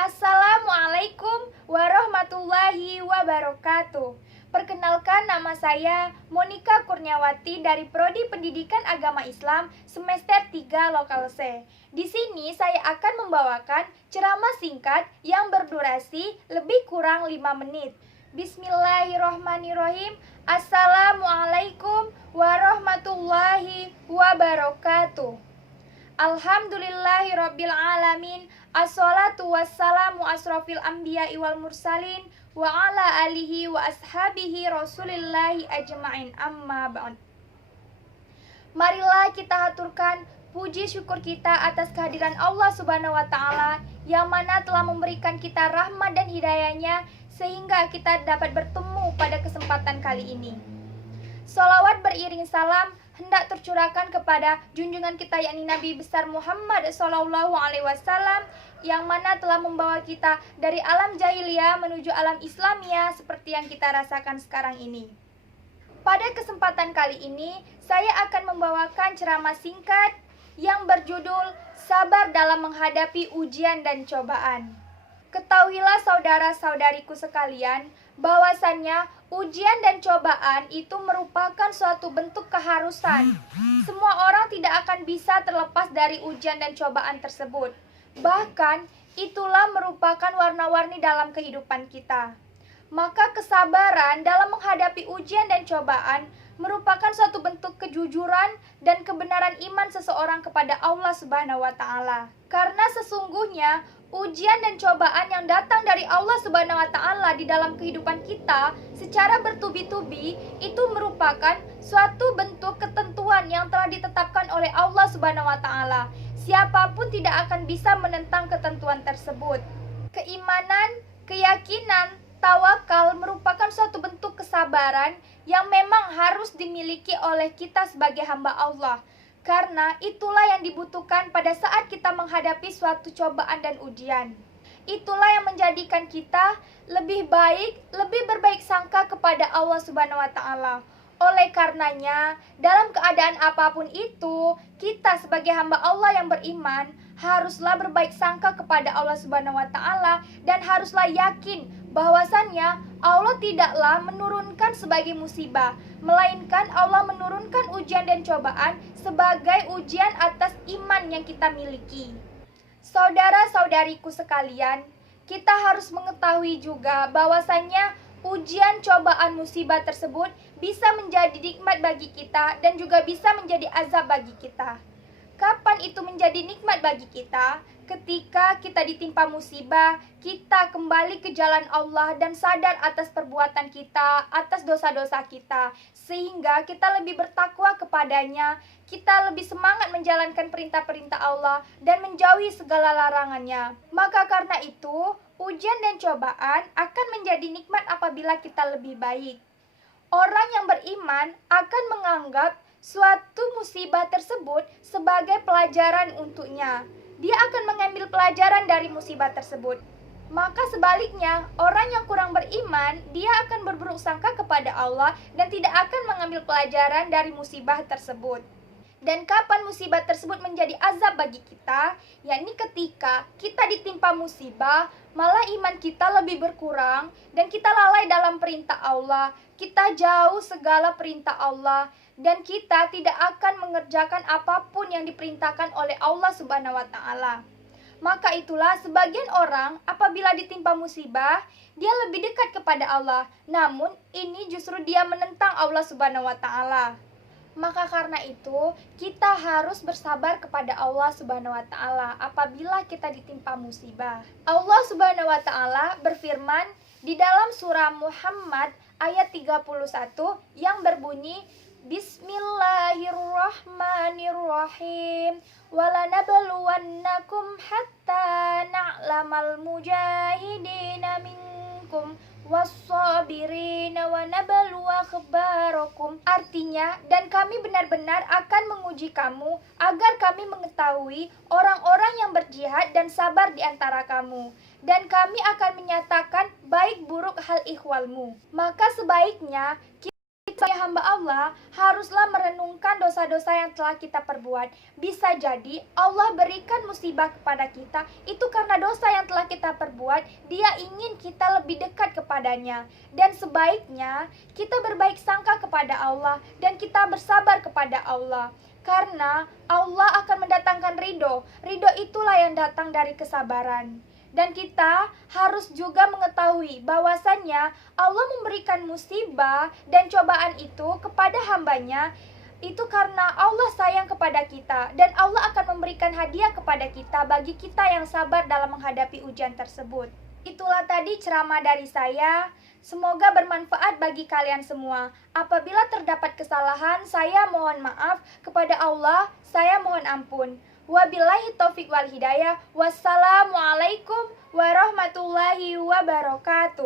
Assalamualaikum warahmatullahi wabarakatuh. Perkenalkan, nama saya Monika Kurniawati dari Prodi Pendidikan Agama Islam semester 3 Lokal C. Di sini saya akan membawakan ceramah singkat yang berdurasi lebih kurang 5 menit. Bismillahirrohmanirrohim. Assalamualaikum warahmatullahi wabarakatuh. Alhamdulillahirabbil alamin. Assalatu wassalamu asrofil anbiya'i wal mursalin wa ala alihi wa ashabihi rasulillahi ajma'in, amma ba'd. Marilah kita haturkan puji syukur kita atas kehadiran Allah Subhanahu wa ta'ala yang mana telah memberikan kita rahmat dan hidayahnya sehingga kita dapat bertemu pada kesempatan kali ini. Sholawat beriring salam hendak tercurahkan kepada junjungan kita yakni Nabi besar Muhammad SAW yang mana telah membawa kita dari alam jahiliyah menuju alam Islamiyah seperti yang kita rasakan sekarang ini. Pada kesempatan kali ini saya akan membawakan ceramah singkat yang berjudul Sabar dalam menghadapi ujian dan cobaan. Ketahuilah saudara-saudariku sekalian, bahwasannya ujian dan cobaan itu merupakan suatu bentuk keharusan. Semua orang tidak akan bisa terlepas dari ujian dan cobaan tersebut. Bahkan, itulah merupakan warna-warni dalam kehidupan kita. Maka kesabaran dalam menghadapi ujian dan cobaan merupakan suatu bentuk kejujuran dan kebenaran iman seseorang kepada Allah Subhanahu wa ta'ala. Karena sesungguhnya ujian dan cobaan yang datang dari Allah Subhanahu wa ta'ala di dalam kehidupan kita secara bertubi-tubi itu merupakan suatu bentuk ketentuan yang telah ditetapkan oleh Allah Subhanahu wa ta'ala. Siapapun tidak akan bisa menentang ketentuan tersebut. Keimanan, keyakinan, tawakal merupakan suatu bentuk kesabaran yang memang harus dimiliki oleh kita sebagai hamba Allah. Karena itulah yang dibutuhkan pada saat kita menghadapi suatu cobaan dan ujian. Itulah yang menjadikan kita lebih baik, lebih berbaik sangka kepada Allah Subhanahu wa ta'ala. Oleh karenanya, dalam keadaan apapun itu, kita sebagai hamba Allah yang beriman haruslah berbaik sangka kepada Allah Subhanahu wa ta'ala dan haruslah yakin bahwasannya Allah tidaklah menurunkan sebagai musibah, melainkan Allah menurunkan ujian dan cobaan sebagai ujian atas iman yang kita miliki. Saudara-saudariku sekalian, kita harus mengetahui juga bahwasannya ujian, cobaan, musibah tersebut bisa menjadi nikmat bagi kita dan juga bisa menjadi azab bagi kita. Kapan itu menjadi nikmat bagi kita? Ketika kita ditimpa musibah, kita kembali ke jalan Allah dan sadar atas perbuatan kita, atas dosa-dosa kita, sehingga kita lebih bertakwa kepadanya, kita lebih semangat menjalankan perintah-perintah Allah dan menjauhi segala larangannya. Maka karena itu, ujian dan cobaan akan menjadi nikmat apabila kita lebih baik. Orang yang beriman akan menganggap suatu musibah tersebut sebagai pelajaran untuknya. Dia akan mengambil pelajaran dari musibah tersebut. Maka sebaliknya, orang yang kurang beriman, dia akan berburuk sangka kepada Allah dan tidak akan mengambil pelajaran dari musibah tersebut. Dan kapan musibah tersebut menjadi azab bagi kita, yakni ketika kita ditimpa musibah, malah iman kita lebih berkurang dan kita lalai dalam perintah Allah, kita jauh segala perintah Allah, dan kita tidak akan mengerjakan apapun yang diperintahkan oleh Allah Subhanahu wa ta'ala. Maka itulah sebagian orang apabila ditimpa musibah, dia lebih dekat kepada Allah, namun ini justru dia menentang Allah Subhanahu wa ta'ala. Maka karena itu, kita harus bersabar kepada Allah Subhanahu wa ta'ala apabila kita ditimpa musibah. Allah Subhanahu wa ta'ala berfirman di dalam surah Muhammad ayat 31 yang berbunyi, Bismillahirrahmanirrahim. Walanabluwannakum hatta na'lamal mujahidina minkum wassabirina wa nabluwa akhbarakum. Artinya, dan kami benar-benar akan menguji kamu agar kami mengetahui orang-orang yang berjihad dan sabar di antara kamu, dan kami akan menyatakan baik buruk hal ihwalmu. Maka sebaiknya kita Sebagai hamba Allah, haruslah merenungkan dosa-dosa yang telah kita perbuat. Bisa jadi Allah berikan musibah kepada kita, itu karena dosa yang telah kita perbuat. Dia ingin kita lebih dekat kepadanya. Dan sebaiknya kita berbaik sangka kepada Allah dan kita bersabar kepada Allah. Karena Allah akan mendatangkan ridho. Ridho itulah yang datang dari kesabaran. Dan kita harus juga mengetahui bahwasannya Allah memberikan musibah dan cobaan itu kepada hambanya itu karena Allah sayang kepada kita. Dan Allah akan memberikan hadiah kepada kita bagi kita yang sabar dalam menghadapi ujian tersebut. Itulah tadi ceramah dari saya. Semoga bermanfaat bagi kalian semua. Apabila terdapat kesalahan, saya mohon maaf. Kepada Allah, saya mohon ampun. Wabillahi taufiq wal hidayah. Wassalamualaikum warahmatullahi wabarakatuh.